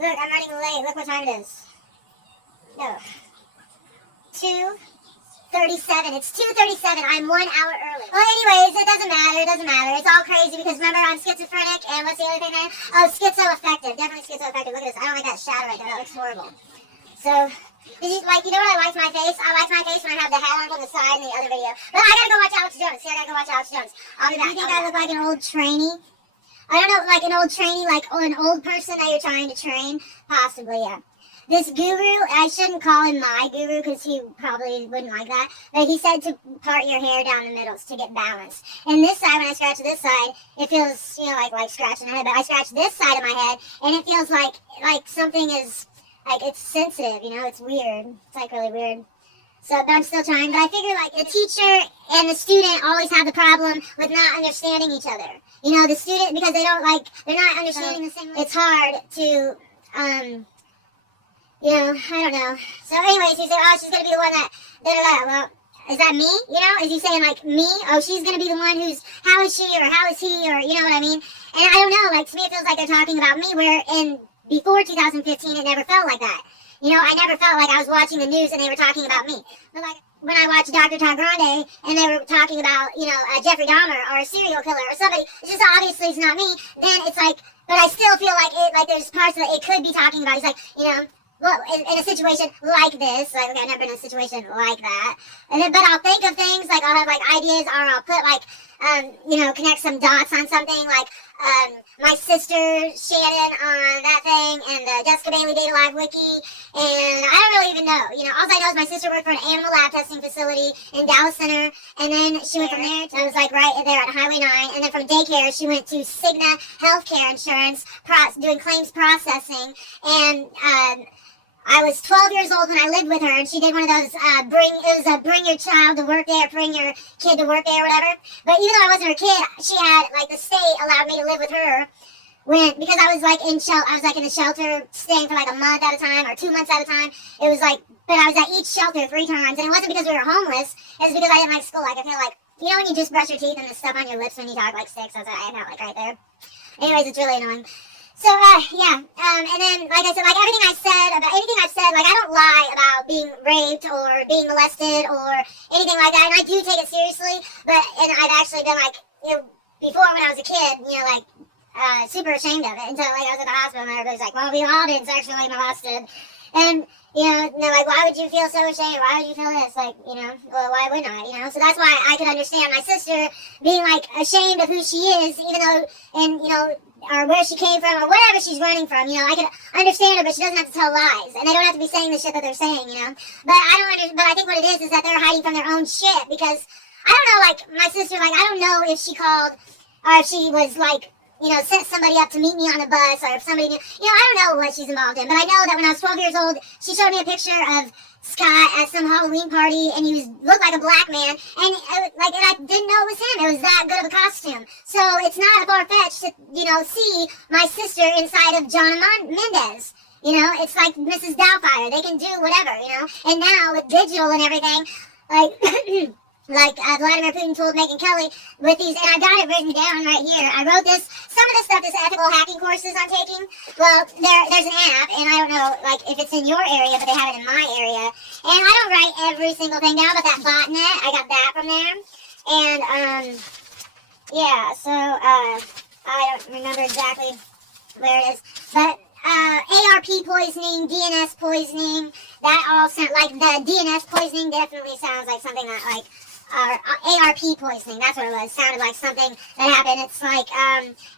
Look, I'm running late. Look what time it is. No. 2:37. It's 2:37. I'm 1 hour early. Well, anyways, it doesn't matter. It doesn't matter. It's all crazy because remember, I'm schizophrenic, and what's the other thing there? Oh, schizoaffective. Definitely schizoaffective. Look at this. I don't like that shadow right there. That looks horrible. So, you know what I like my face? I like my face when I have the hat on the side in the other video. But I gotta go watch Alex Jones. See, I gotta go watch Alex Jones. I'll be back. Do you think I look like an old trainee? I don't know, like an old trainee, like an old person that you're trying to train? Possibly, yeah. This guru, I shouldn't call him my guru because he probably wouldn't like that, but he said to part your hair down the middle to get balance. And this side, when I scratch this side, it feels, you know, like scratching the head, but I scratch this side of my head, and it feels like something is, like, it's sensitive, you know, it's weird. It's, like, really weird. So, but I'm still trying. But I figure, like, the teacher and the student always have the problem with not understanding each other. You know, the student, because they don't, like, they're not understanding the same way. It's hard to, you know, I don't know. So, anyways, he said, oh, she's going to be the one that, da-da-da. Well, is that me? You know, is he saying, like, me? Oh, she's going to be the one who's, how is she, or how is he, or, you know what I mean? And I don't know, like, to me it feels like they're talking about me, where before 2015, it never felt like that. You know, I never felt like I was watching the news and they were talking about me. But like when I watched Dr. Todd Grande and they were talking about, you know, Jeffrey Dahmer or a serial killer or somebody, it's just obviously it's not me. Then it's like, but I still feel like it, like there's parts that it could be talking about. It's like, you know, well, in a situation like this, like, okay, I've never been in a situation like that. And then, but I'll think of things, like I'll have like ideas, or I'll put like, you know, connect some dots on something, like my sister Shannon on that thing, and the Jessica Bailey Data Live Wiki, and I don't really even know. You know, all I know is my sister worked for an animal lab testing facility in Dallas Center, and then she went from there to, I was like right there at Highway 9, and then from daycare she went to Cigna Healthcare Insurance, doing claims processing, and I was 12 years old when I lived with her, and she did one of those, bring your child to work there, bring your kid to work there, or whatever. But even though I wasn't her kid, she had, like, the state allowed me to live with her because I was, like, in the shelter, staying for, like, a month at a time, or 2 months at a time. It was, like, but I was at each shelter 3 times, and it wasn't because we were homeless, it was because I didn't like school. Like, I feel like, you know when you just brush your teeth and the stuff on your lips when you talk, like, sticks? That's what I felt like right there. Anyways, it's really annoying. So, yeah, and then, like I said, like, anything I've said, like, I don't lie about being raped or being molested or anything like that, and I do take it seriously, and I've actually been, like, you know, before when I was a kid, you know, like, super ashamed of it until, like, I was at the hospital and everybody's like, well, we all been sexually molested, and, you know, and they're like, why would you feel so ashamed? Why would you feel this? Like, you know, well, why wouldn't I? You know, so that's why I could understand my sister being, like, ashamed of who she is, even though, and, you know, or where she came from, or whatever she's running from, you know, I could understand her, but she doesn't have to tell lies, and they don't have to be saying the shit that they're saying, you know, but I think what it is that they're hiding from their own shit, because, I don't know, like, my sister, like, I don't know if she called, or if she was, like, you know, sent somebody up to meet me on a bus, or if somebody knew, you know, I don't know what she's involved in, but I know that when I was 12 years old, she showed me a picture of Scott at some Halloween party, and he looked like a black man, and I didn't know it was him. It was that good of a costume. So it's not a far-fetched to, you know, see my sister inside of John Mendez. You know, it's like Mrs. Doubtfire. They can do whatever, you know. And now with digital and everything, like. Like Vladimir Putin told Megyn Kelly with these, and I got it written down right here. I wrote this. Some of the stuff is ethical hacking courses I'm taking. Well, there's an app, and I don't know, like, if it's in your area, but they have it in my area. And I don't write every single thing down, but that botnet, I got that from there. And, yeah, so, I don't remember exactly where it is, but, ARP poisoning, DNS poisoning, that all sound, like, the DNS poisoning definitely sounds like something that, like, ARP poisoning, that's what it was. Sounded like something that happened. It's like,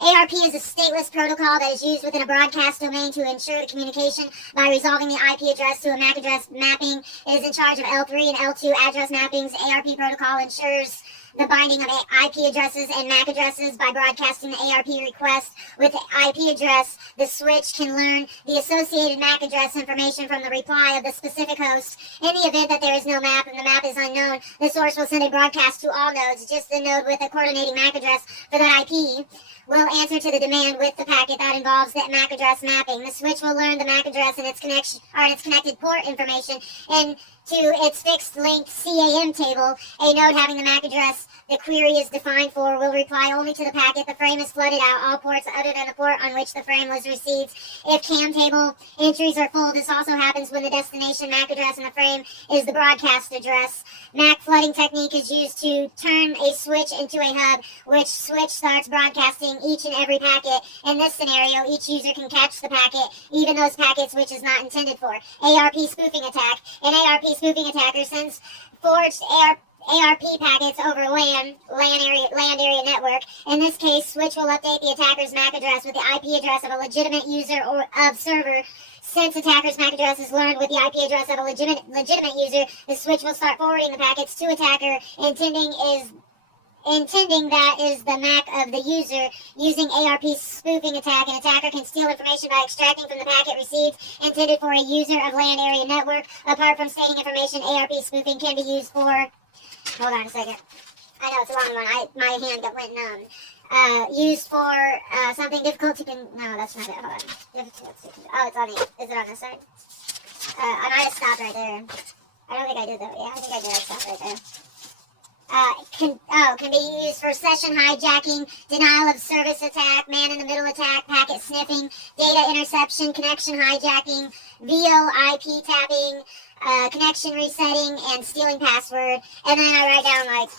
ARP is a stateless protocol that is used within a broadcast domain to ensure the communication by resolving the IP address to a MAC address mapping. It is in charge of L3 and L2 address mappings. ARP protocol ensures the binding of IP addresses and MAC addresses by broadcasting the ARP request with the IP address. The switch can learn the associated MAC address information from the reply of the specific host. In the event that there is no map and the map is unknown, the source will send a broadcast to all nodes. Just the node with a coordinating MAC address for that IP will answer to the demand with the packet that involves that MAC address mapping. The switch will learn the MAC address and its connection or its connected port information, and to its fixed link CAM table. A node having the MAC address the query is defined for will reply only to the packet. The frame is flooded out all ports other than the port on which the frame was received. If CAM table entries are full, this also happens when the destination MAC address in the frame is the broadcast address. MAC flooding technique is used to turn a switch into a hub, which switch starts broadcasting each and every packet. In this scenario, each user can catch the packet, even those packets which is not intended for. ARP spoofing attack. An ARP spoofing attacker sends forged ARP packets over land area network. In this case, switch will update the attacker's MAC address with the IP address of a legitimate user or of server. Since attacker's MAC address is learned with the IP address of a legitimate user, the switch will start forwarding the packets to attacker, intending that is the MAC of the user. Using ARP spoofing attack, an attacker can steal information by extracting from the packet received intended for a user of LAN area network. Apart from stating information, ARP spoofing can be used for... Hold on a second. I know it's a long one. My hand got went numb. Used for something difficult to... No, that's not it. Hold on. Oh, it's on the... Is it on this side? I might have stopped right there. I don't think I did though. Yeah, I think I did. I stopped right there. Can be used for session hijacking, denial of service attack, man-in-the-middle attack, packet sniffing, data interception, connection hijacking, VoIP tapping, connection resetting, and stealing password. And then I write down, like,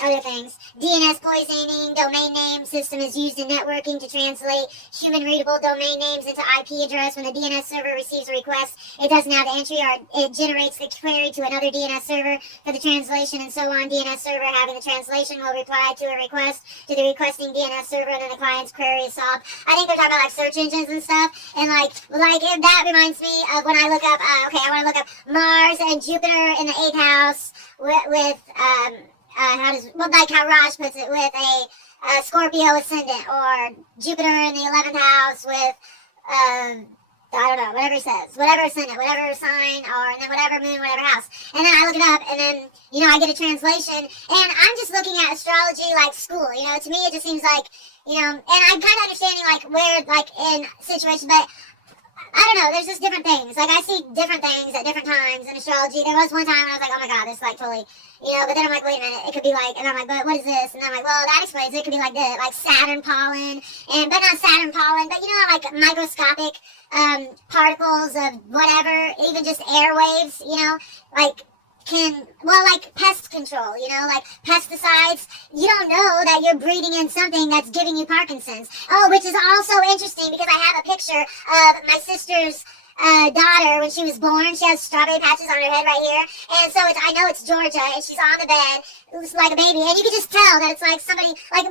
other things. DNS poisoning, domain name system is used in networking to translate human-readable domain names into IP address. When the DNS server receives a request, it doesn't have the entry, or it generates the query to another DNS server for the translation, and so on. DNS server having the translation will reply to a request to the requesting DNS server, and then the client's query is solved. I think they're talking about, like, search engines and stuff, and, that reminds me of when I look up, I want to look up Mars and Jupiter in the 8th house with how Raj puts it, with a Scorpio ascendant, or Jupiter in the 11th house with, I don't know, whatever it says, whatever ascendant, whatever sign, and then whatever moon, whatever house. And then I look it up, and then, I get a translation, and I'm just looking at astrology like school, to me it just seems like, and I'm kind of understanding, where, in situations, but I don't know, there's just different things. I see different things at different times in astrology. There was one time when I was like, oh my god, this is totally, but then I'm like, wait a minute, it could be and I'm like, but what is this? And I'm like, well, that explains it. It could be like Saturn pollen, but not Saturn pollen, but microscopic particles of whatever, even just airwaves, pest control, pesticides. You don't know that you're breathing in something that's giving you Parkinson's. Oh, which is also interesting because I have a picture of my sister's daughter when she was born. She has strawberry patches on her head right here, and so I know it's Georgia, and she's on the bed, looks like a baby, and you can just tell that it's like somebody, my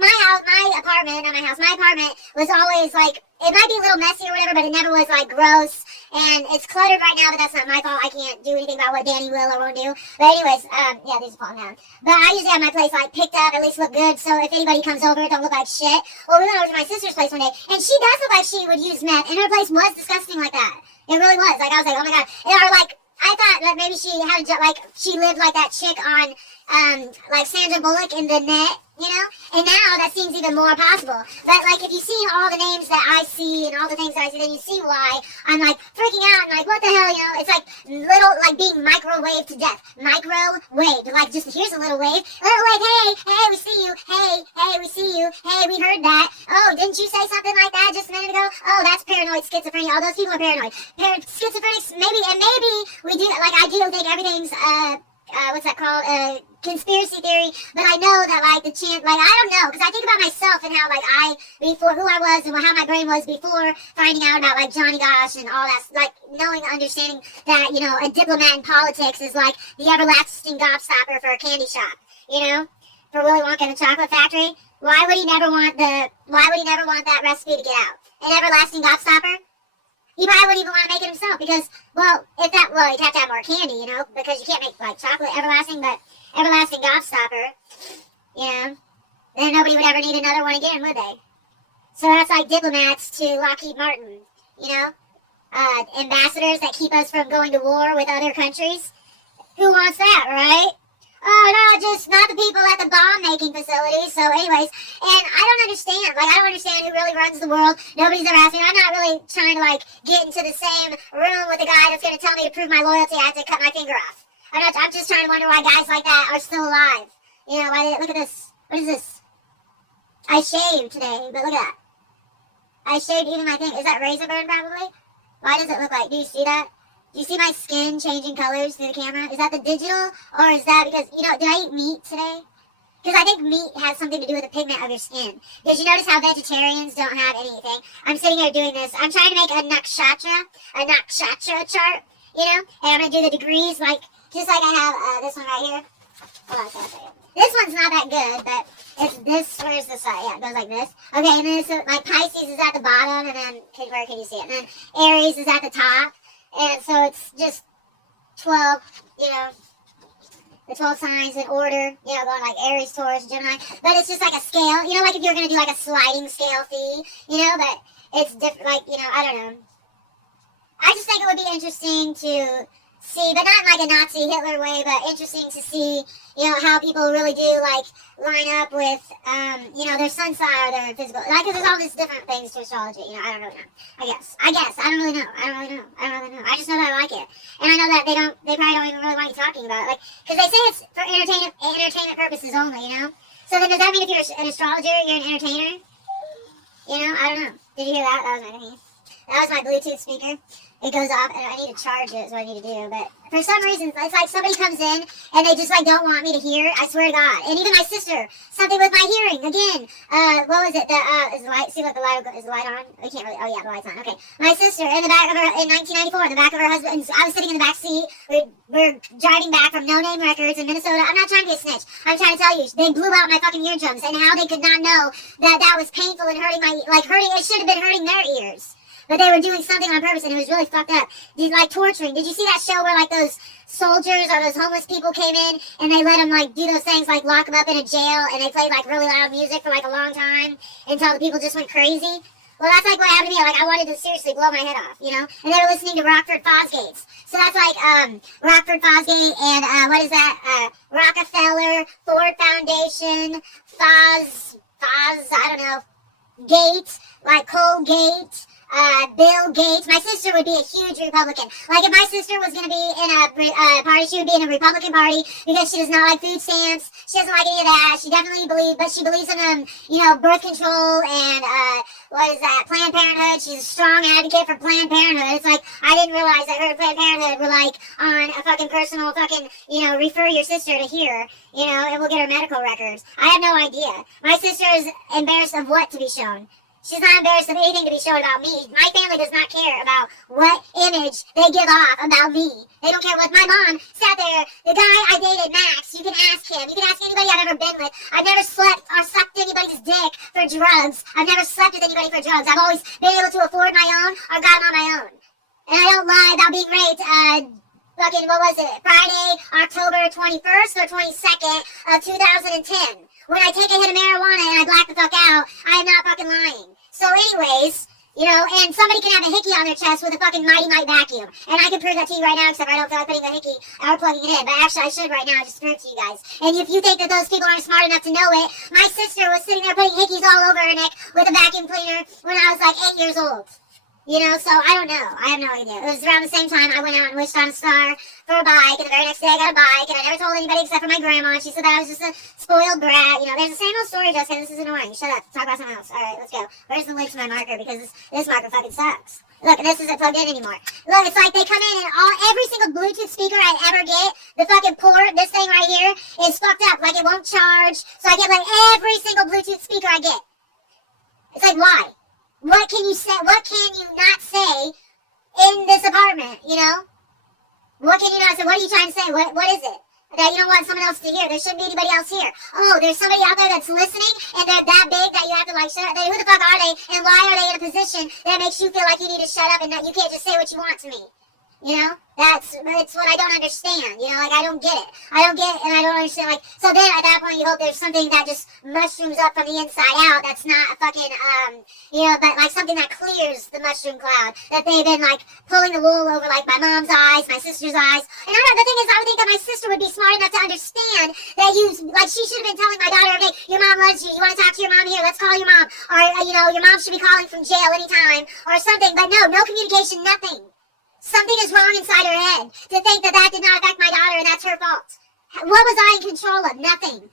apartment was always it might be a little messy or whatever, but it never was gross, and it's cluttered right now, but that's not my fault. I can't do anything about what Danny will or won't do. But anyways, these are falling down. But I usually have my place picked up, at least look good, so if anybody comes over, it don't look like shit. Well, we went over to my sister's place one day, and she does look like she would use meth, and her place was disgusting like that. It really was. I was like, oh my god. Or I thought that maybe she had she lived like that chick on Sandra Bullock in The Net, and now that seems even more possible. But if you see all the names that I see and all the things that I see, then you see why I'm freaking out and what the hell, it's little being microwaved to death. Microwave, just here's a little wave, hey, we see you, hey, we see you, hey, we heard that. Oh, didn't you say something like that just a minute ago? Oh, that's paranoid schizophrenia. All those people are paranoid. Schizophrenics, maybe we do, I do think everything's what's that called? Conspiracy theory, but I know that the chance, I don't know, because I think about myself and how before who I was and how my brain was before finding out about Johnny Gosh and all that, knowing, understanding that a diplomat in politics is the everlasting gobstopper for a candy shop, for Willy Wonka and the Chocolate Factory. Why would he never want that recipe to get out? An everlasting gobstopper? He probably wouldn't even want to make it himself because, he'd have to have more candy, because you can't make chocolate everlasting, but everlasting gobstopper, then nobody would ever need another one again, would they? So that's diplomats to Lockheed Martin, ambassadors that keep us from going to war with other countries. Who wants that, right? Oh, no, just not the people at the bomb-making facility. So anyways, and I don't understand. Like, I don't understand who really runs the world. Nobody's ever asked me. I'm not really trying to, like, get into the same room with a guy that's going to tell me to prove my loyalty. I have to cut my finger off. I'm just trying to wonder why guys like that are still alive. You know, look at this. What is this? I shaved today, but look at that. I shaved even my thing. Is that razor burn, probably? Why does it look like? Do you see that? Do you see my skin changing colors through the camera? Is that the digital? Or is that because, you know, did I eat meat today? Because I think meat has something to do with the pigment of your skin. Because you notice how vegetarians don't have anything. I'm sitting here doing this. I'm trying to make a nakshatra chart, you know? And I'm going to do the degrees, like, just like I have this one right here. Hold on a second. This one's not that good, but it's this. Where's the side? Yeah, it goes like this. Okay, and then my Pisces is at the bottom, and then, where can you see it? And then Aries is at the top. And so it's just 12, you know, the 12 signs in order, you know, going like Aries, Taurus, Gemini. But it's just like a scale, you know, like if you're going to do like a sliding scale fee, you know, but it's different, like, you know, I don't know. I just think it would be interesting to see, but not like a Nazi Hitler way, but interesting to see, you know, how people really do, like, line up with, you know, their sun sign or their physical, like, because there's all these different things to astrology, you know, I don't really know, I guess, I don't really know, I just know that I like it, and I know that they probably don't even really want you talking about it, like, because they say it's for entertainment purposes only, you know, so then does that mean if you're an astrologer, you're an entertainer, you know, I don't know, did you hear that? That was my thingy. That was my Bluetooth speaker. It goes off, and I need to charge it is what I need to do. But for some reason, it's like somebody comes in, and they just, like, don't want me to hear. I swear to God. And even my sister, something with my hearing. Again, what was it? Is the light, see what the light, is the light on? We can't really, oh yeah, the light's on. Okay. My sister, in the back of her, in 1994, in the back of her husband, I was sitting in the back seat. We're driving back from No Name Records in Minnesota. I'm not trying to be a snitch. I'm trying to tell you, they blew out my fucking eardrums, and how they could not know that was painful and hurting it should have been hurting their ears. But they were doing something on purpose, and it was really fucked up. Like, torturing. Did you see that show where, like, those soldiers or those homeless people came in, and they let them, like, do those things, like, lock them up in a jail, and they played, like, really loud music for, like, a long time until the people just went crazy? Well, that's, like, what happened to me. Like, I wanted to seriously blow my head off, you know? And they were listening to Rockford Fosgates. So that's, like, Rockford Fosgate, and, what is that? Rockefeller, Ford Foundation, I don't know, Gates, like, Colgate, Bill Gates. My sister would be a huge Republican. Like, if my sister was going to be in a party, she would be in a Republican party because she does not like food stamps. She doesn't like any of that. She definitely she believes in, you know, birth control and, what is that, Planned Parenthood. She's a strong advocate for Planned Parenthood. It's like, I didn't realize that her and Planned Parenthood were, like, on a fucking personal fucking, you know, refer your sister to here, you know, and we'll get her medical records. I have no idea. My sister is embarrassed of what to be shown. She's not embarrassed of anything to be shown about me. My family does not care about what image they give off about me. They don't care what my mom sat there. The guy I dated, Max, you can ask him. You can ask anybody I've ever been with. I've never slept or sucked anybody's dick for drugs. I've never slept with anybody for drugs. I've always been able to afford my own or got them on my own. And I don't lie about being raped, fucking, what was it, Friday, October 21st or 22nd of 2010. When I take a hit of marijuana and I black the fuck out, I am not fucking lying. So anyways, you know, and somebody can have a hickey on their chest with a fucking Mighty Might vacuum. And I can prove that to you right now, except I don't feel like putting a hickey or plugging it in. But actually, I should right now, just prove it to you guys. And if you think that those people aren't smart enough to know it, my sister was sitting there putting hickeys all over her neck with a vacuum cleaner when I was like 8 years old. You know, so I don't know. I have no idea. It was around the same time I went out and wished on a star for a bike, and the very next day I got a bike, and I never told anybody except for my grandma, and she said that I was just a spoiled brat. You know, there's the same old story, Jessica. This is annoying. Shut up. Talk about something else. All right, let's go. Where's the link to my marker? Because this marker fucking sucks. Look, this isn't plugged in anymore. Look, it's like they come in and every single Bluetooth speaker I ever get, the fucking port, this thing right here, is fucked up. Like, it won't charge. So I get, like, every single Bluetooth speaker I get. It's like, why? What can you say? What can you not say in this apartment, you know? What can you not say? What are you trying to say? What is it? That you don't want someone else to hear. There shouldn't be anybody else here. Oh, there's somebody out there that's listening, and they're that big that you have to, like, shut up. Who the fuck are they, and why are they in a position that makes you feel like you need to shut up and that you can't just say what you want to me? You know, it's what I don't understand. You know, like I don't get it. I don't get it, and I don't understand. Like, so then at that point, you hope there's something that just mushrooms up from the inside out. That's not a fucking you know, but like something that clears the mushroom cloud that they've been like pulling the wool over, like my mom's eyes, my sister's eyes. And I don't. The thing is, I would think that my sister would be smart enough to understand that like she should have been telling my daughter, okay, your mom loves you. You want to talk to your mom here? Let's call your mom. Or you know, your mom should be calling from jail anytime or something. But no communication, nothing. Something is wrong inside her head to think that that did not affect my daughter and that's her fault. What was I in control of? Nothing.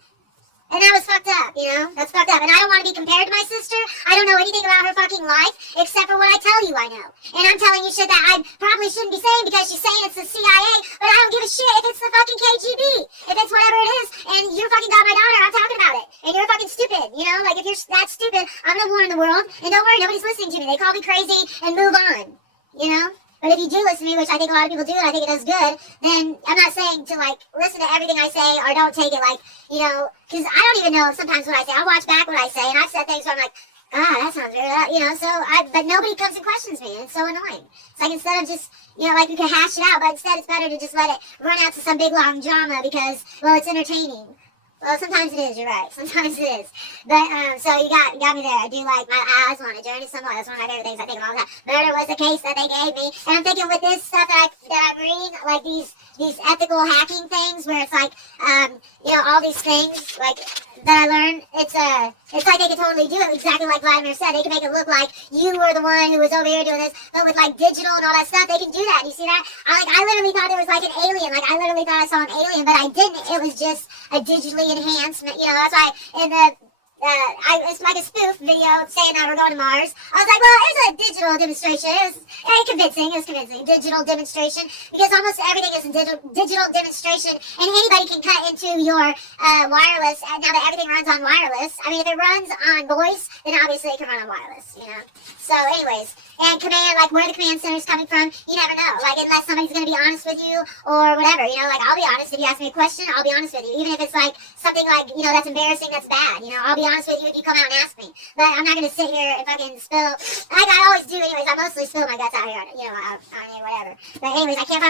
And that was fucked up, you know? That's fucked up. And I don't want to be compared to my sister. I don't know anything about her fucking life except for what I tell you I know. And I'm telling you shit that I probably shouldn't be saying because she's saying it's the CIA, but I don't give a shit if it's the fucking KGB. If it's whatever it is, and you fucking got my daughter, I'm talking about it. And you're fucking stupid, you know? Like, if you're that stupid, I'm gonna warn the world. And don't worry, nobody's listening to me. They call me crazy and move on, you know? But if you do listen to me, which I think a lot of people do, and I think it does good, then I'm not saying to, like, listen to everything I say or don't take it, like, you know, because I don't even know sometimes what I say. I'll watch back what I say, and I've said things where I'm like, ah, that sounds weird, you know, but nobody comes and questions me, and it's so annoying. It's like, instead of just, you know, like, you can hash it out, but instead it's better to just let it run out to some big, long drama because, well, it's entertaining. Well, sometimes it is, you're right. Sometimes it is. But, so you got me there. I do like my eyes on a journey somewhere. That's one of my favorite things I think of all the time. Murder was the case that they gave me. And I'm thinking with this stuff that I'm reading, like these ethical hacking things where it's like, you know, all these things, like, that I learned, it's like they could totally do it exactly like Vladimir said. They can make it look like you were the one who was over here doing this, but with like digital and all that stuff, they can do that. You see that? I literally thought there was like an alien. Like I literally thought I saw an alien, but I didn't. It was just a digitally enhanced, you know, that's why in the it's like a spoof video saying that we're going to Mars. I was like, well, it's a digital demonstration. It was convincing. Digital demonstration. Because almost everything is a digital demonstration. And anybody can cut into your wireless. And now that everything runs on wireless. I mean, if it runs on voice, then obviously it can run on wireless, you know. So anyways, and command, like where the command center is coming from, you never know. Like unless somebody's going to be honest with you or whatever, you know, like I'll be honest. If you ask me a question, I'll be honest with you. Even if it's like something like, you know, that's embarrassing, that's bad, you know, I'll be honest with you if you come out and ask me. But I'm not going to sit here and fucking spill, like I always do anyways. I mostly spill my guts out here, you know, on here, whatever. But anyways, I can't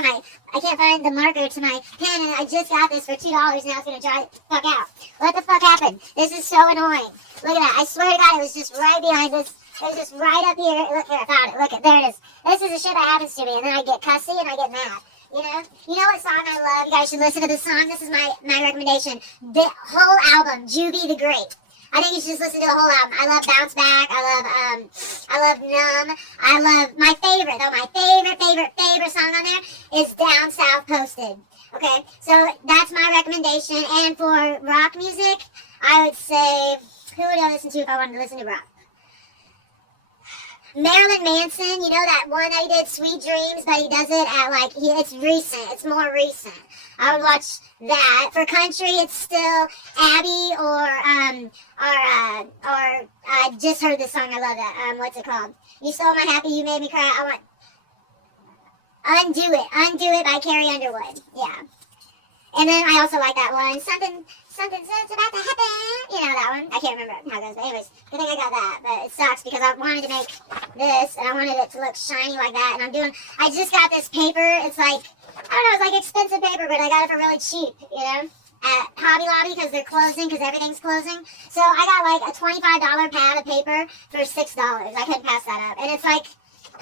find the marker to my pen, and I just got this for $2. Now it's going to dry the fuck out. What the fuck happened? This is so annoying. Look at that. I swear to God, it was just right behind this. It was just right up here. Look here, I found it. Look, there it is. This is the shit that happens to me, and then I get cussy and I get mad. You know what song I love? You guys should listen to this song. This is my recommendation. The whole album, Juvie the Great. I think you should just listen to the whole album. I love Bounce Back. I love Numb. I love my favorite song on there is Down South Posted. Okay, so that's my recommendation. And for rock music, I would say, who would I listen to if I wanted to listen to rock? Marilyn Manson, you know that one that he did, Sweet Dreams, but he does it at like, it's recent. It's more recent. I would watch that. For country, it's still Abby or I just heard this song. I love that. What's it called? You Stole My Happy, You Made Me Cry. I want Undo It by Carrie Underwood. Yeah. And then I also like that one. Something's about to happen. You know that one. I can't remember how it goes. But anyways, I think I got that. But it sucks because I wanted to make this and I wanted it to look shiny like that. And I just got this paper. It's like, I don't know, it's like expensive paper, but I got it for really cheap, you know, at Hobby Lobby because they're closing, because everything's closing. So I got like a $25 pad of paper for $6. I couldn't pass that up. And it's like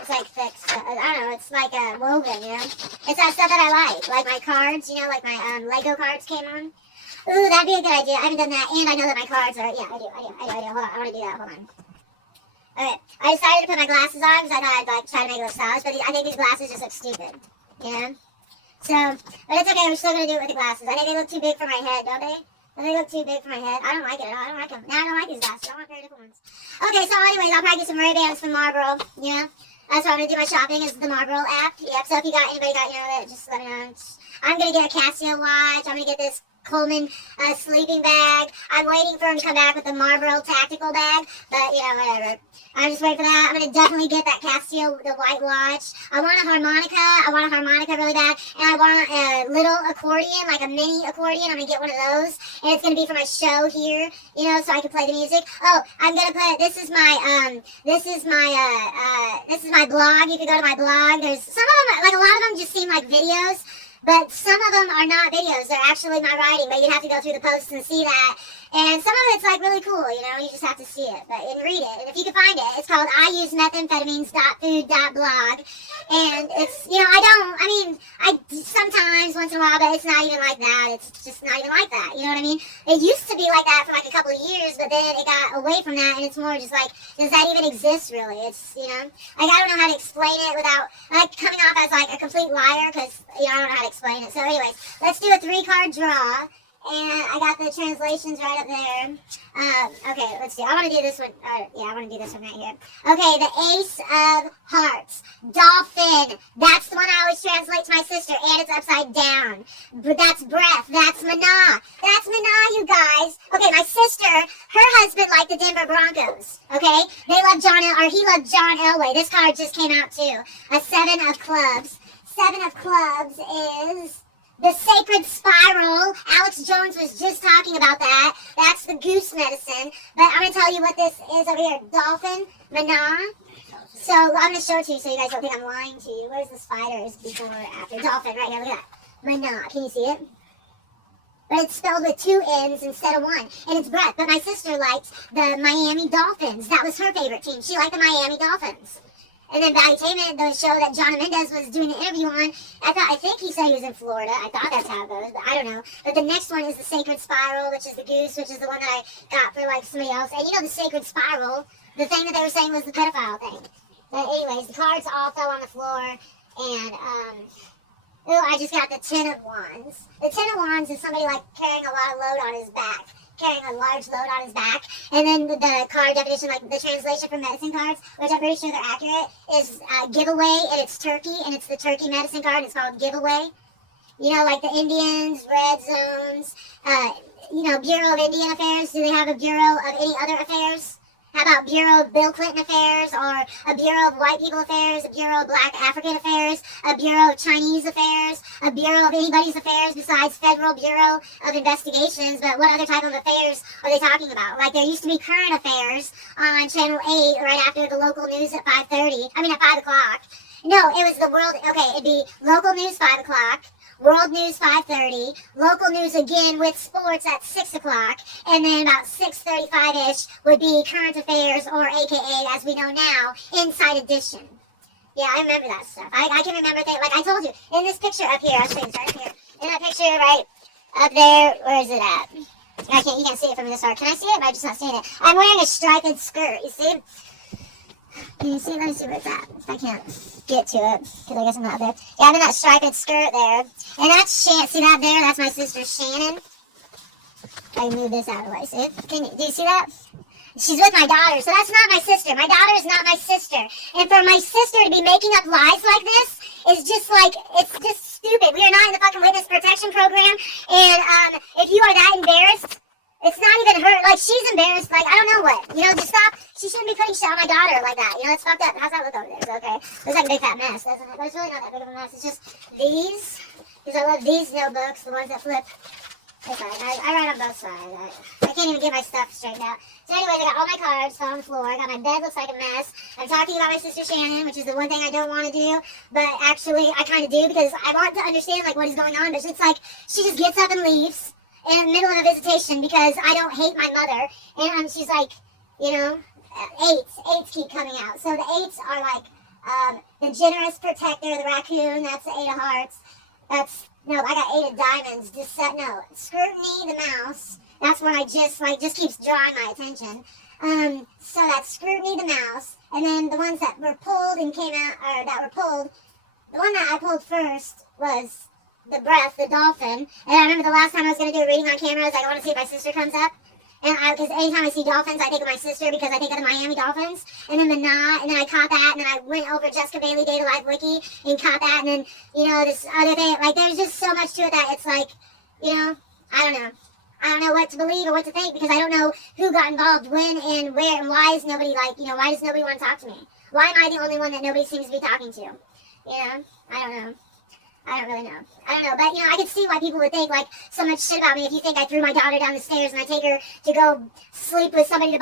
thick stuff. I don't know, it's like a woven, you know. It's that stuff that I like my cards, you know, like my Lego cards came on. Ooh, that'd be a good idea. I haven't done that, and I know that my cards are, yeah, I do. Hold on, I want to do that, hold on. Okay, I decided to put my glasses on because I thought I'd like try to make it look stylish, but I think these glasses just look stupid, you know? So, but it's okay, we're still going to do it with the glasses. I think they look too big for my head, don't they? Don't they look too big for my head? I don't like it at all. I don't like them. Now I don't like these glasses. I want a pair of different ones. Okay, so anyways, I'll probably get some Ray-Bans from Marlboro, you know? That's where I'm going to do my shopping, is the Marlboro app. Yep, so if anybody got, you know, that, just let me know. I'm going to get a Casio watch. I'm going to get this Coleman sleeping bag. I'm waiting for him to come back with the Marlboro tactical bag, but whatever. I'm just waiting for that. I'm going to definitely get that Casio, the white watch. I want a harmonica. I want a harmonica really bad. And I want a little accordion, like a mini accordion. I'm going to get one of those. And it's going to be for my show here, so I can play the music. Oh, I'm going to put, this is my blog. You can go to my blog. There's some of them, like a lot of them just seem like videos. But some of them are not videos. They're actually my writing. But you'd have to go through the posts and see that. And some of it's like really cool, you just have to see it and read it. And if you can find it, it's called iusemethamphetamines.food.blog. And it's, I sometimes, once in a while, but it's not even like that. It's just not even like that, you know what I mean? It used to be like that for like a couple of years, but then it got away from that, and it's more just like, does that even exist, really? It's, like, I don't know how to explain it without, like, coming off as, like, a complete liar, because, I don't know how to explain it. So, anyways, let's do a 3-card draw. And I got the translations right up there. Okay, let's see. I want to do this one. I want to do this one right here. Okay, the Ace of Hearts. Dolphin. That's the one I always translate to my sister, and it's upside down. But that's breath. That's Mana. That's Mana, you guys. Okay, my sister, her husband liked the Denver Broncos. Okay? He loved John Elway. This card just came out, too. A 7 of Clubs. 7 of Clubs is the Sacred Spiral. Alex Jones was just talking about that. That's the goose medicine. But I'm going to tell you what this is over here. Dolphin, Mana. So I'm going to show it to you so you guys don't think I'm lying to you. Where's the spiders before or after? Dolphin, right here. Look at that. Mana. Can you see it? But it's spelled with 2 N's instead of 1. And it's breath. But my sister liked the Miami Dolphins. That was her favorite team. She liked the Miami Dolphins. And then Valuetainment, the show that John Mendez was doing an interview on, I think he said he was in Florida. I thought that's how it goes, but I don't know. But the next one is the Sacred Spiral, which is the goose, which is the one that I got for like somebody else. And the Sacred Spiral, the thing that they were saying was the pedophile thing. But anyways, the cards all fell on the floor, and I just got the 10 of Wands. The 10 of Wands is somebody like carrying a lot of load on his back. Carrying a large load on his back. And then the card definition, like the translation for medicine cards, which I'm pretty sure they're accurate, is giveaway, and it's turkey, and it's the turkey medicine card. It's called giveaway. Like the Indians, red zones, Bureau of Indian Affairs. Do they have a Bureau of any other affairs? How about Bureau of Bill Clinton Affairs, or a Bureau of White People Affairs, a Bureau of Black African Affairs, a Bureau of Chinese Affairs, a Bureau of anybody's affairs besides Federal Bureau of Investigations? But what other type of affairs are they talking about? Like, there used to be current affairs on Channel 8 right after the local news at 5:30. At 5 o'clock. No, it was the world. Okay, it'd be local news 5 o'clock. World News 5:30, local news again with sports at 6 o'clock, and then about 6:35-ish would be current affairs, or AKA, as we know now, Inside Edition. Yeah, I remember that stuff. I can remember things, like I told you, in this picture up here, I'll show you this right here, in that picture right up there, where is it at? You can't see it from this far. Can I see it? But I'm just not seeing it. I'm wearing a striped skirt, you see? Can you see? Let me see where it's at. If I can't get to it, because I guess I'm not there. Yeah, I'm in that striped skirt there. And that's see that there? That's my sister Shannon. I can move this out of the way. See? Do you see that? She's with my daughter, so that's not my sister. My daughter is not my sister. And for my sister to be making up lies like this is just like, it's just stupid. We are not in the fucking witness protection program. And if you are that embarrassed, it's not even her. Like, she's embarrassed. Like, I don't know what. Just stop. She shouldn't be putting shit on my daughter like that. It's fucked up. How's that look over there? Is it okay? Looks like a big fat mess, doesn't it? But it's really not that big of a mess. It's just these. Because I love these notebooks, the ones that flip. It's alright. I write on both sides. I can't even get my stuff straightened out. So anyways, I got all my cards on the floor. I got my bed, looks like a mess. I'm talking about my sister Shannon, which is the one thing I don't want to do. But actually, I kind of do, because I want to understand, like, what is going on. But it's like, she just gets up and leaves in the middle of a visitation because I don't hate my mother. And she's like, eights keep coming out. So the eights are like the generous protector, the raccoon, that's the 8 of hearts. I got 8 of diamonds. Scrutiny, the mouse. That's one I just keeps drawing my attention. So that's scrutiny, the mouse. And then the ones that were pulled and came out, or that were pulled, the one that I pulled first was the breath, the dolphin. And I remember the last time I was going to do a reading on camera, I was like, I want to see if my sister comes up. And because anytime I see dolphins, I think of my sister, because I think of the Miami Dolphins. And then Mana, and then I caught that, and then I went over Jessica Bailey Data Live Wiki and caught that, and then, this other thing. Like, there's just so much to it that it's like, I I don't know. I don't know what to believe or what to think because I don't know who got involved when and where and why is nobody like, why does nobody want to talk to me? Why am I the only one that nobody seems to be talking to? I don't know. I don't really know. I don't know, but I could see why people would think like so much shit about me if you think I threw my daughter down the stairs and I take her to go sleep with somebody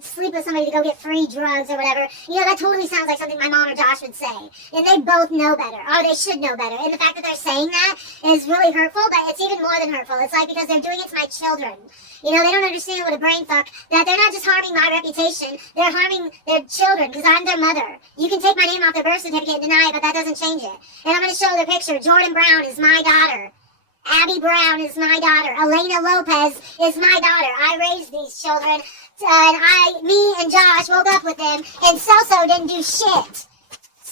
sleep with somebody to go get free drugs or whatever. That totally sounds like something my mom or Josh would say. And they both know better. Or they should know better. And the fact that they're saying that is really hurtful, but it's even more than hurtful. It's like because they're doing it to my children. They don't understand what a brain fuck, that they're not just harming my reputation, they're harming their children because I'm their mother. You can take my name off their birth certificate and deny it, but that doesn't change it. And I'm going to show their picture. Jordan Brown is my daughter. Abby Brown is my daughter. Elena Lopez is my daughter. I raised these children, and me and Josh woke up with them, and Celso didn't do shit.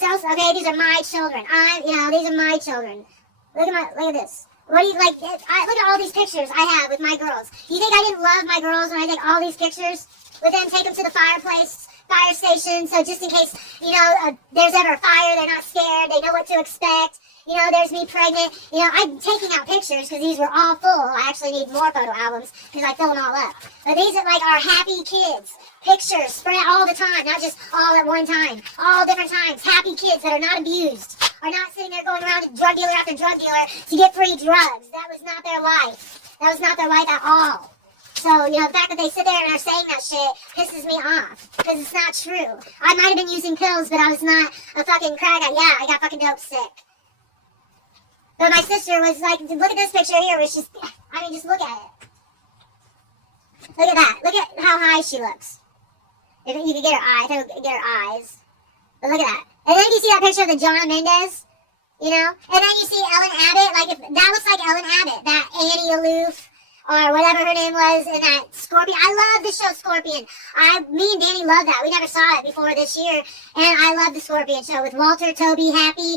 Okay, these are my children. These are my children. Look at this. What do you like? Look at all these pictures I have with my girls. You think I didn't love my girls when I take all these pictures with them? Take them to the fire station, so just in case there's ever a fire, they're not scared. They know what to expect. There's me pregnant. I'm taking out pictures because these were all full. I actually need more photo albums because I fill them all up. But these are like our happy kids. Pictures spread all the time, not just all at one time. All different times. Happy kids that are not abused. Are not sitting there going around to drug dealer after drug dealer to get free drugs. That was not their life. That was not their life at all. So, the fact that they sit there and are saying that shit pisses me off. Because it's not true. I might have been using pills, but I was not a fucking crack. I got fucking dope sick. But my sister was like, look at this picture here, which just look at it. Look at that. Look at how high she looks. If you could get her eyes. But look at that. And then you see that picture of the Jonna Mendez, And then you see Ellen Abbott. Like, if that looks like Ellen Abbott, that Annie Aloof, or whatever her name was, in that Scorpion. I love the show Scorpion. Me and Danny love that. We never saw it before this year, and I love the Scorpion show with Walter, Toby, Happy,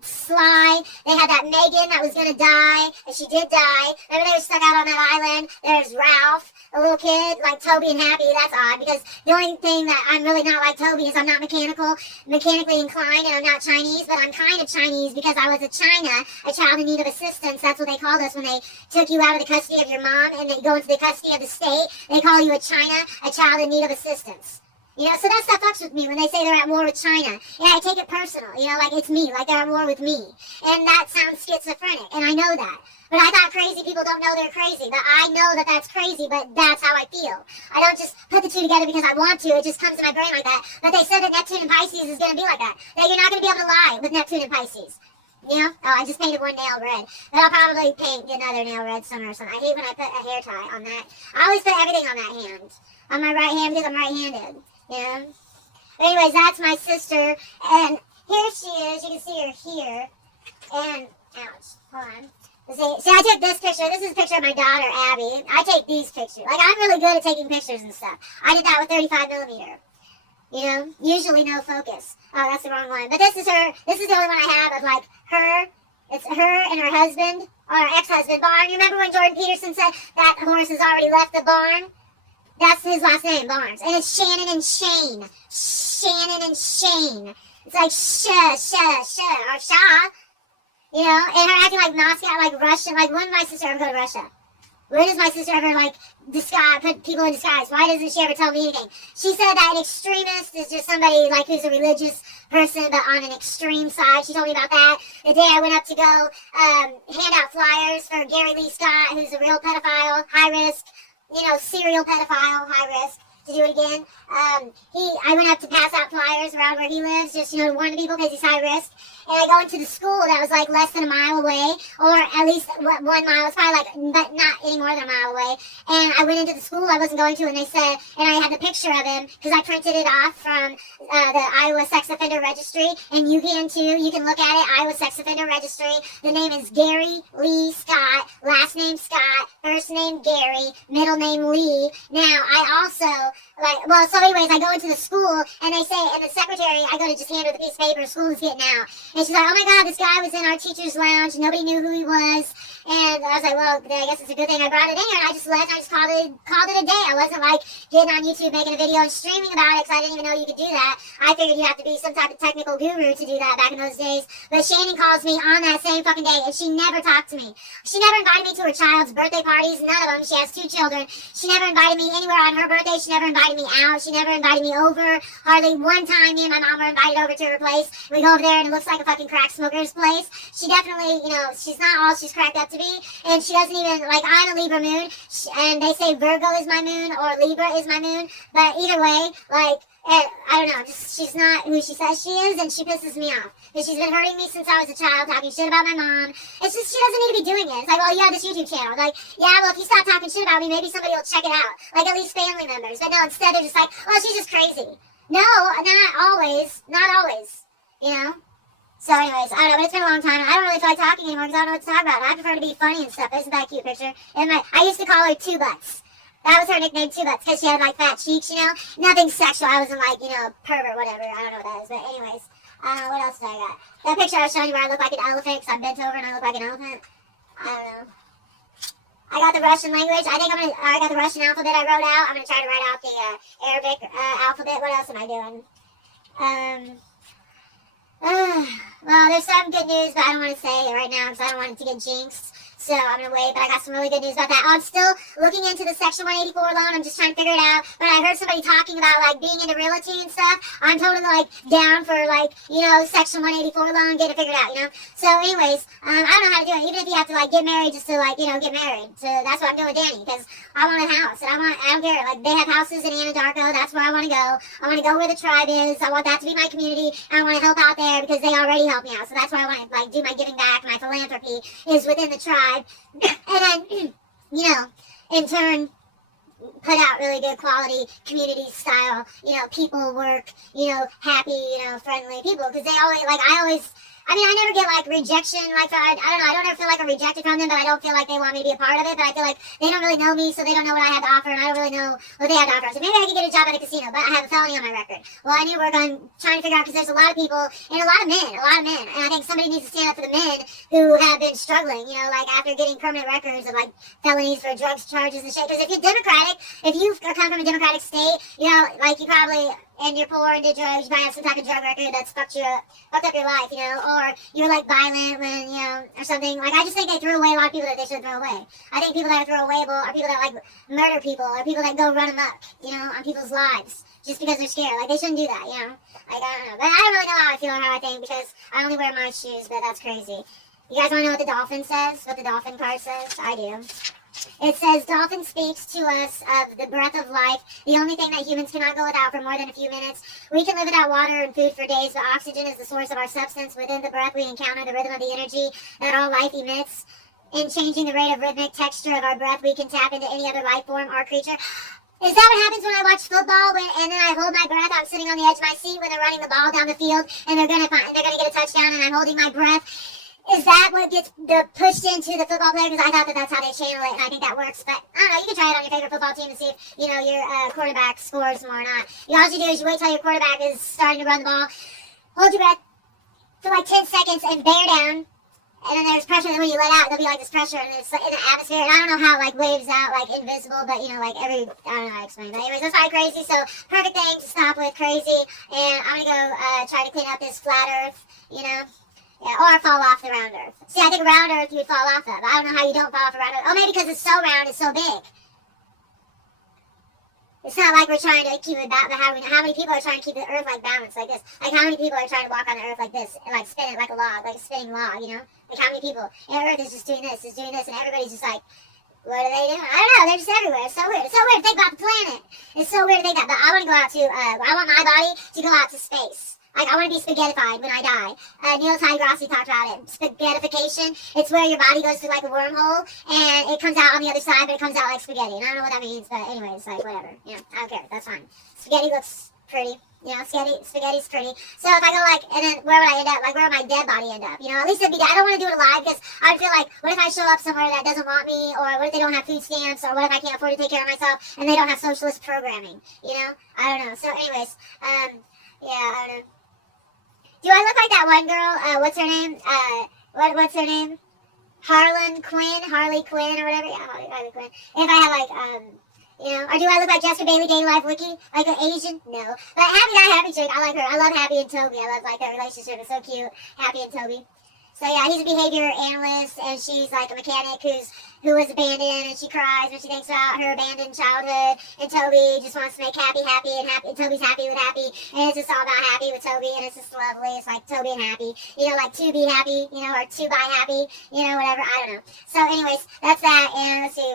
Sly. They had that Megan that was gonna die, and she did die. Remember they were stuck out on that island? There's Ralph, a little kid, like Toby and Happy. That's odd, because the only thing that I'm really not like Toby is I'm not mechanically inclined, and I'm not Chinese, but I'm kind of Chinese because I was a child in need of assistance. That's what they called us when they took you out of the custody of your mom and they go into the custody of the state. They call you a child in need of assistance. So that stuff fucks with me when they say they're at war with China. Yeah, I take it personal. Like it's me, like they're at war with me. And that sounds schizophrenic, and I know that. But I thought crazy people don't know they're crazy. But I know that that's crazy, but that's how I feel. I don't just put the two together because I want to. It just comes to my brain like that. But they said that Neptune and Pisces is going to be like that. That you're not going to be able to lie with Neptune and Pisces. Oh, I just painted one nail red. But I'll probably paint another nail red somewhere or something. I hate when I put a hair tie on that. I always put everything on that hand. On my right hand because I'm right-handed. But anyways, that's my sister. And here she is. You can see her here. And, ouch. Hold on. See, I took this picture. This is a picture of my daughter, Abby. I take these pictures. Like, I'm really good at taking pictures and stuff. I did that with 35 millimeter. Usually no focus. Oh, that's the wrong one. But this is her. This is the only one I have of, like, her. It's her and her husband, or her ex-husband, Barn. You remember when Jordan Peterson said that horse has already left the barn? That's his last name, Barnes. And it's Shannon and Shane. Shannon and Shane. It's like or Shah. And her acting like Moscow, like Russia. Like, when did my sister ever go to Russia? When does my sister ever, like, put people in disguise? Why doesn't she ever tell me anything? She said that an extremist is just somebody, like, who's a religious person, but on an extreme side. She told me about that the day I went up to go hand out flyers for Gary Lee Scott, who's a real pedophile, high risk, serial pedophile, high risk, to do it again. I went up to pass out flyers around where he lives, just, to warn the people because he's high risk. And I go into the school that was like less than a mile away, or at least 1 mile. It's probably like, but not any more than a mile away. And I went into the school I wasn't going to, and they said, and I had the picture of him because I printed it off from the Iowa Sex Offender Registry, and you can too. You can look at it, Iowa Sex Offender Registry. The name is Gary Lee Scott, last name Scott, first name Gary, middle name Lee. Now, I also like, well, so anyways, I go into the school, and they say, and the secretary, I go to just hand her the piece of paper, school is getting out. And she's like, oh my God, this guy was in our teacher's lounge, nobody knew who he was. And I was like, well, I guess it's a good thing I brought it in here, and I just left, and I just called it a day. I wasn't like getting on YouTube, making a video and streaming about it, because I didn't even know you could do that. I figured you have to be some type of technical guru to do that back in those days. But Shannon calls me on that same fucking day, and she never talked to me. She never invited me to her child's birthday parties, none of them. She has 2 children. She never invited me anywhere on her birthday. She never invited me out. She never invited me over. Hardly one time me and my mom were invited over to her place. We go over there, and it looks like a fucking crack smoker's place. She definitely, you know, she's not all she's cracked up to be, and she doesn't even, like, I'm a Libra moon, and they say Virgo is my moon, or Libra is my moon, but either way, like, I don't know, just, she's not who she says she is, and she pisses me off, because she's been hurting me since I was a child, talking shit about my mom. It's just, she doesn't need to be doing it. It's like, well, you have this YouTube channel, like, yeah, well, if you stop talking shit about me, maybe somebody will check it out, like, at least family members, but no, instead they're just like, well, she's just crazy. No, not always, you know? So anyways, I don't know, but it's been a long time. I don't really feel like talking anymore because I don't know what to talk about. I prefer to be funny and stuff. Isn't that a cute picture? And I used to call her Two Butts. That was her nickname, Two Butts, because she had like fat cheeks, you know? Nothing sexual. I wasn't like, you know, pervert, whatever. I don't know what that is. But anyways, what else did I got? That picture I was showing you where I look like an elephant because I'm bent over and I look like an elephant. I don't know. I got the Russian language. I got the Russian alphabet I wrote out. I'm going to try to write out the Arabic alphabet. What else am I doing? Well, there's some good news, but I don't want to say it right now because I don't want it to get jinxed. So I'm going to wait, but I got some really good news about that. I'm still looking into the Section 184 loan. I'm just trying to figure it out. But I heard somebody talking about, like, being into realty and stuff. I'm totally, like, down for, like, you know, Section 184 loan, get it figured out, you know? So anyways, I don't know how to do it. Even if you have to, like, get married just to, like, you know, get married. So that's what I'm doing with Danny because I want a house. And I don't care. Like, they have houses in Anadarko. That's where I want to go. I want to go where the tribe is. I want that to be my community. And I want to help out there because they already help me out. So that's why I want to, like, do my giving back. My philanthropy is within the tribe. And then, you know, in turn, put out really good quality community style, you know, people work, you know, happy, you know, friendly people. Because they always, like, I mean, I never get, like, rejection, like, I don't know, I don't ever feel like I'm rejected from them, but I don't feel like they want me to be a part of it, but I feel like they don't really know me, so they don't know what I have to offer, and I don't really know what they have to offer. So maybe I could get a job at a casino, but I have a felony on my record. Well, I need to work on trying to figure out, because there's a lot of people, and a lot of men, and I think somebody needs to stand up for the men who have been struggling, you know, like, after getting permanent records of, like, felonies for drugs charges and shit, because if you're Democratic, if you come from a Democratic state, you know, like, you probably, and you're poor and did drugs, you might have some type of drug record that's fucked up your life, you know, or you're like violent when, you know, or something. Like, I just think they threw away a lot of people that they should throw away. I think people that are throwawayable are people that like murder people, or people that go run amok, you know, on people's lives just because they're scared. Like, they shouldn't do that, you know. Like, I don't know. But I don't really know how I feel or how I think because I only wear my shoes, but that's crazy. You guys want to know what the dolphin says? What the dolphin card says? I do. It says, dolphin speaks to us of the breath of life, the only thing that humans cannot go without for more than a few minutes. We can live without water and food for days, but oxygen is the source of our substance. Within the breath, we encounter the rhythm of the energy that all life emits. In changing the rate of rhythmic texture of our breath, we can tap into any other life form or creature. Is that what happens when I watch football? And then I hold my breath. I'm sitting on the edge of my seat when they're running the ball down the field, and they're gonna get a touchdown, and I'm holding my breath. Is that what gets pushed into the football player? Because I thought that's how they channel it, and I think that works. But I don't know. You can try it on your favorite football team and see if, you know, your quarterback scores more or not. All you do is you wait till your quarterback is starting to run the ball, hold your breath for like 10 seconds, and bear down. And then there's pressure, and then when you let out, there'll be like this pressure, and it's like in the atmosphere. And I don't know how, like, waves out, like, invisible, but, you know, like, I don't know how to explain. But anyways, that's probably crazy. So, perfect thing to stop with, crazy. And I'm gonna go try to clean up this flat earth, you know. Yeah, or fall off the round earth. See, I think round earth you would fall off of. I don't know how you don't fall off a round earth. Oh, maybe because it's so round, it's so big. It's not like we're trying to keep it back, but how many people are trying to keep the earth, like, balanced like this? Like, how many people are trying to walk on the earth like this, and, like, spin it like a log, like a spinning log, you know? Like, how many people? And earth is just doing this, and everybody's just like, what are they doing? I don't know, they're just everywhere. It's so weird. It's so weird to think about the planet. It's so weird to think about, but I want to go out to, I want my body to go out to space. Like, I want to be spaghettified when I die. Neil Degrasse talked about it. Spaghettification. It's where your body goes through like a wormhole, and it comes out on the other side, but it comes out like spaghetti. And I don't know what that means, but anyways, like, whatever. You know, I don't care. That's fine. Spaghetti looks pretty. You know, spaghetti's pretty. So if I go like, and then where would I end up? Like, where would my dead body end up? You know, at least it'd be, I don't want to do it live because I feel like, what if I show up somewhere that doesn't want me? Or what if they don't have food stamps? Or what if I can't afford to take care of myself and they don't have socialist programming? You know? I don't know. So anyways, yeah, I don't know. Do I look like that one girl? What's her name? What's her name? Harley Quinn, or whatever. Yeah, Harley Quinn. If I had like, you know, or do I look like Jessica Bailey Gay Life Wiki? Like an Asian? No. But Happy Chick, I like her. I love Happy and Toby. I love like their relationship. It's so cute. Happy and Toby. So yeah, he's a behavior analyst, and she's like a mechanic who was abandoned, and she cries when she thinks about her abandoned childhood. And Toby just wants to make happy, and Toby's happy with Happy, and it's just all about Happy with Toby, and it's just lovely. It's like Toby and Happy, you know, like to be happy, you know, or to buy happy, you know, whatever. I don't know. So anyways, that's that. And let's see,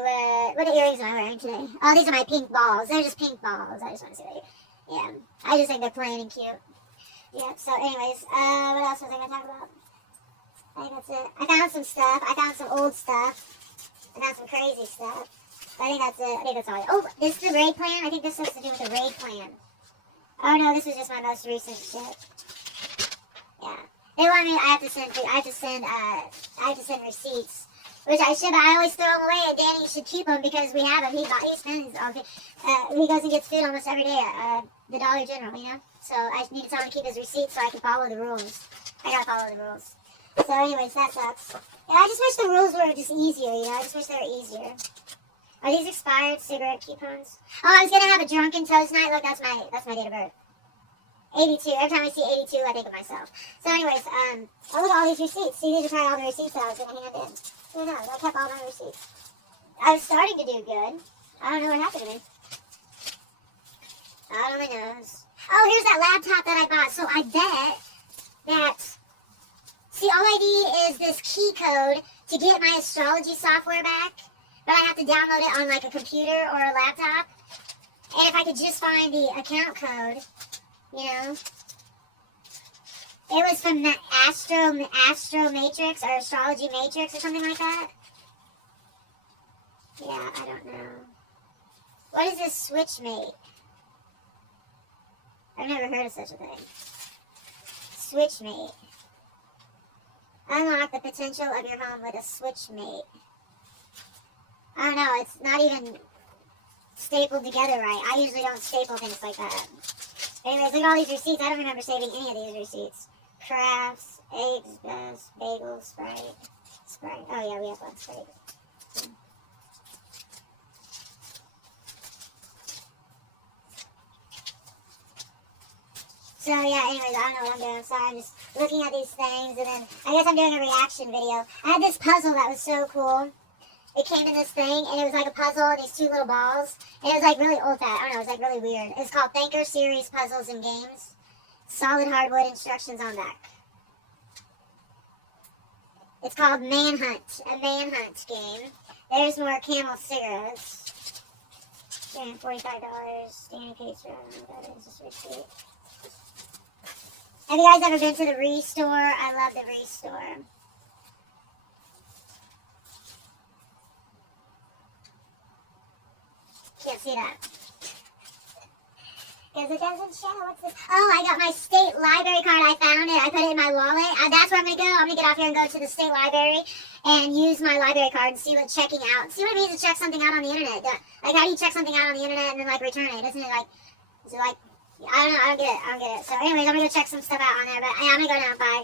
what earrings am I wearing today? Oh, these are my pink balls. They're just pink balls. I just want to see that. Yeah, I just think they're plain and cute. Yeah. So anyways, what else was I gonna talk about? I think that's it. I found some stuff. I found some old stuff. I found some crazy stuff. I think that's it. I think that's all. Oh, this is the raid plan? I think this has to do with the raid plan. Oh no, this is just my most recent shit. Yeah. They want me, I have to send receipts. Which I should, but I always throw them away, and Danny should keep them because we have them. He spends all he goes and gets food almost every day at the Dollar General, you know? So I need to tell him to keep his receipts so I can follow the rules. I gotta follow the rules. So anyways, that sucks. Yeah, I just wish the rules were just easier, you know? I just wish they were easier. Are these expired cigarette coupons? Oh, I was gonna have a drunken toast night. Look, that's my date of birth. 82. Every time I see 82, I think of myself. So anyways, oh, look at all these receipts. See, these are probably all the receipts that I was gonna hand in. Who knows? I kept all my receipts. I was starting to do good. I don't know what happened to me. God only knows. Oh, here's that laptop that I bought. So I bet that... See, all I need is this key code to get my astrology software back, but I have to download it on like a computer or a laptop. And if I could just find the account code, you know. It was from the Astro Matrix or Astrology Matrix or something like that. Yeah, I don't know. What is this Switchmate? I've never heard of such a thing. Switchmate. Unlock the potential of your home with a Switchmate. I don't know, it's not even stapled together right. I usually don't staple things like that. Anyways, look at all these receipts. I don't remember saving any of these receipts. Crafts, eggs, best, bagels, Sprite. Oh yeah, we have one Sprite. So yeah, anyways, I don't know what I'm doing. Sorry, I'm just looking at these things, and then I guess I'm doing a reaction video. I had this puzzle that was so cool. It came in this thing, and it was like a puzzle, and these two little balls. And it was like really old-fashioned. I don't know, it was like really weird. It's called Thinker Series Puzzles and Games. Solid hardwood, instructions on back. It's called Manhunt, a manhunt game. There's more Camel cigarettes. $45. Danny Pizza, I don't know what that is. It's receipt. Have you guys ever been to the Restore? I love the Restore. Can't see that. Because it doesn't show. What's this? Oh, I got my state library card. I found it. I put it in my wallet. That's where I'm going to go. I'm going to get off here and go to the state library and use my library card and see what checking out. See what it means to check something out on the internet. Like, how do you check something out on the internet and then, like, return it? Isn't it like, is it like, I don't know. I don't get it. So, anyways, I'm going to go check some stuff out on there. But, yeah, I'm going to go now. Bye.